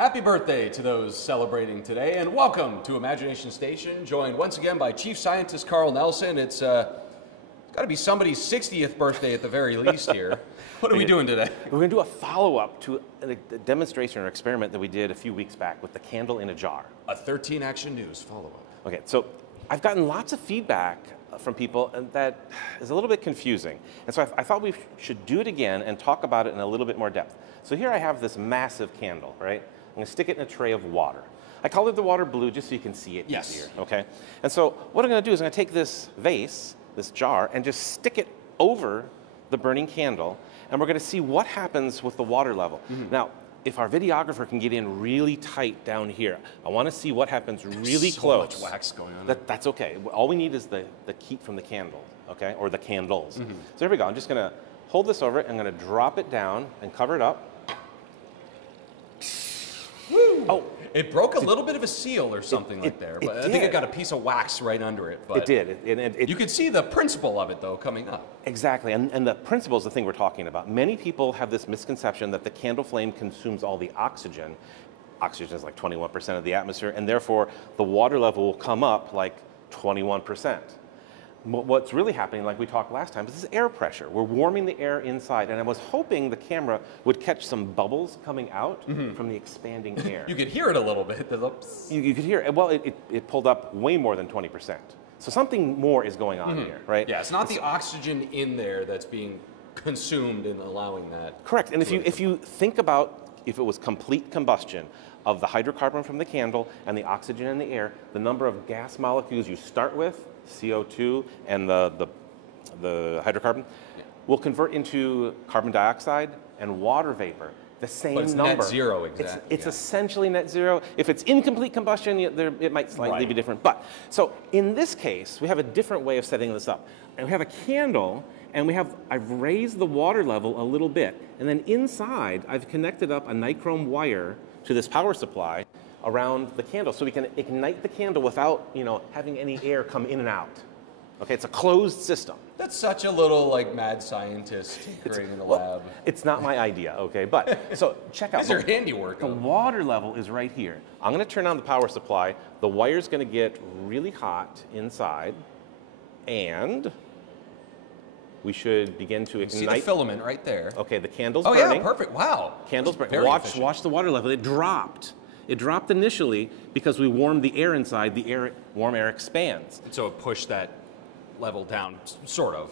Happy birthday to those celebrating today, and welcome to Imagination Station, joined once again by Chief Scientist Carl Nelson. It's got to be somebody's 60th birthday at the very least here. What are we doing today? We're going to do a follow-up to a demonstration or experiment that we did a few weeks back with the candle in a jar. A 13 Action News follow-up. Okay, so I've gotten lots of feedback from people, and that is a little bit confusing. And so I thought we should do it again and talk about it in a little bit more depth. So here I have this massive candle, right? I'm going to stick it in a tray of water. I colored the water blue just so you can see it easier, okay? And so what I'm going to do is I'm going to take this vase, this jar, and just stick it over the burning candle, and we're going to see what happens with the water level. Now, if our videographer can get in really tight down here, I want to see what happens really close. So much wax going on. That's okay. All we need is the heat from the candle, okay, or the candles. So here we go. I'm just going to hold this over it. I'm going to drop it down and cover it up. Woo! Oh, it broke a little bit of a seal or something like there, but I think it got a piece of wax right under it. But it did. You could see the principle of it, though, coming up. Exactly, and the principle is the thing we're talking about. Many people have this misconception that the candle flame consumes all the oxygen. Oxygen is like 21% of the atmosphere, and therefore the water level will come up like 21%. What's really happening, like we talked last time, is this air pressure. We're warming the air inside, and I was hoping the camera would catch some bubbles coming out from the expanding air. You could hear it a little bit. You could hear it. Well, it pulled up way more than 20%. So something more is going on here, right? Yeah, it's not the oxygen in there that's being consumed and allowing that. Correct. And if you think about if it was complete combustion of the hydrocarbon from the candle and the oxygen in the air, the number of gas molecules you start with, CO2 and the hydrocarbon, will convert into carbon dioxide and water vapor. The same but it's number. Net zero, exactly. It's essentially net zero. If it's incomplete combustion, it might slightly be different. But so in this case, we have a different way of setting this up. And we have a candle, and I've raised the water level a little bit, and then inside I've connected up a nichrome wire to this power supply around the candle, so we can ignite the candle without, having any air come in and out. Okay, it's a closed system. That's such a little like mad scientist tinkering in the lab. It's not my idea, okay? But so check out. It's your handiwork. The water level is right here. I'm going to turn on the power supply. The wire's going to get really hot inside, and we should begin to ignite. See the filament right there. Okay, the candle's burning. burning. Oh yeah, perfect. Wow. Candle's burning. Watch the water level. It dropped. It dropped initially because we warmed the air inside. The warm air expands. And so it pushed that level down, sort of.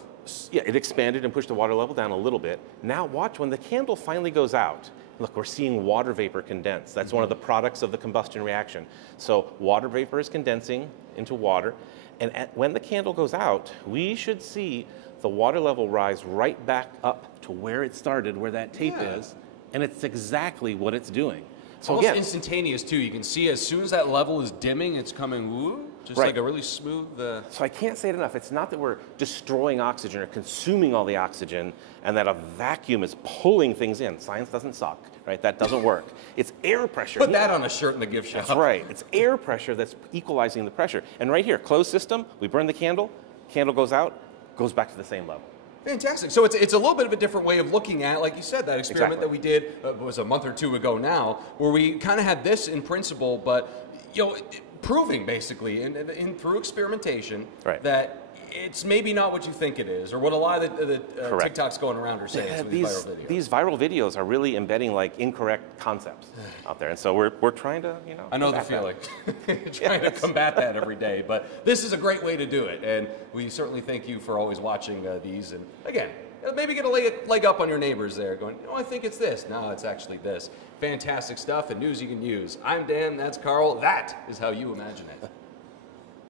Yeah, it expanded and pushed the water level down a little bit. Now watch, when the candle finally goes out, look, we're seeing water vapor condense. That's one of the products of the combustion reaction. So water vapor is condensing into water. And when the candle goes out, we should see the water level rise right back up to where it started, where that tape is. And it's exactly what it's doing. So almost again, instantaneous too. You can see as soon as that level is dimming, it's coming woo, just like a really smooth. So I can't say it enough. It's not that we're destroying oxygen or consuming all the oxygen, and that a vacuum is pulling things in. Science doesn't suck, right? That doesn't work. It's air pressure. Put that on a shirt in the gift shop. That's right. It's air pressure that's equalizing the pressure. And right here, closed system. We burn the candle. Candle goes out, goes back to the same level. Fantastic. So it's a little bit of a different way of looking at, like you said, that experiment that we did was a month or two ago now, where we kind of had this in principle, but proving basically through experimentation that it's maybe not what you think it is, or what a lot of the TikToks going around are saying. Some of these viral videos. These viral videos are really embedding like incorrect concepts out there, and so we're trying to I know the feeling. Trying to combat that every day, but this is a great way to do it, and we certainly thank you for always watching these. And again, maybe get a leg up on your neighbors there, going, I think it's this. No, it's actually this. Fantastic stuff and news you can use. I'm Dan. That's Carl. That is how you imagine it.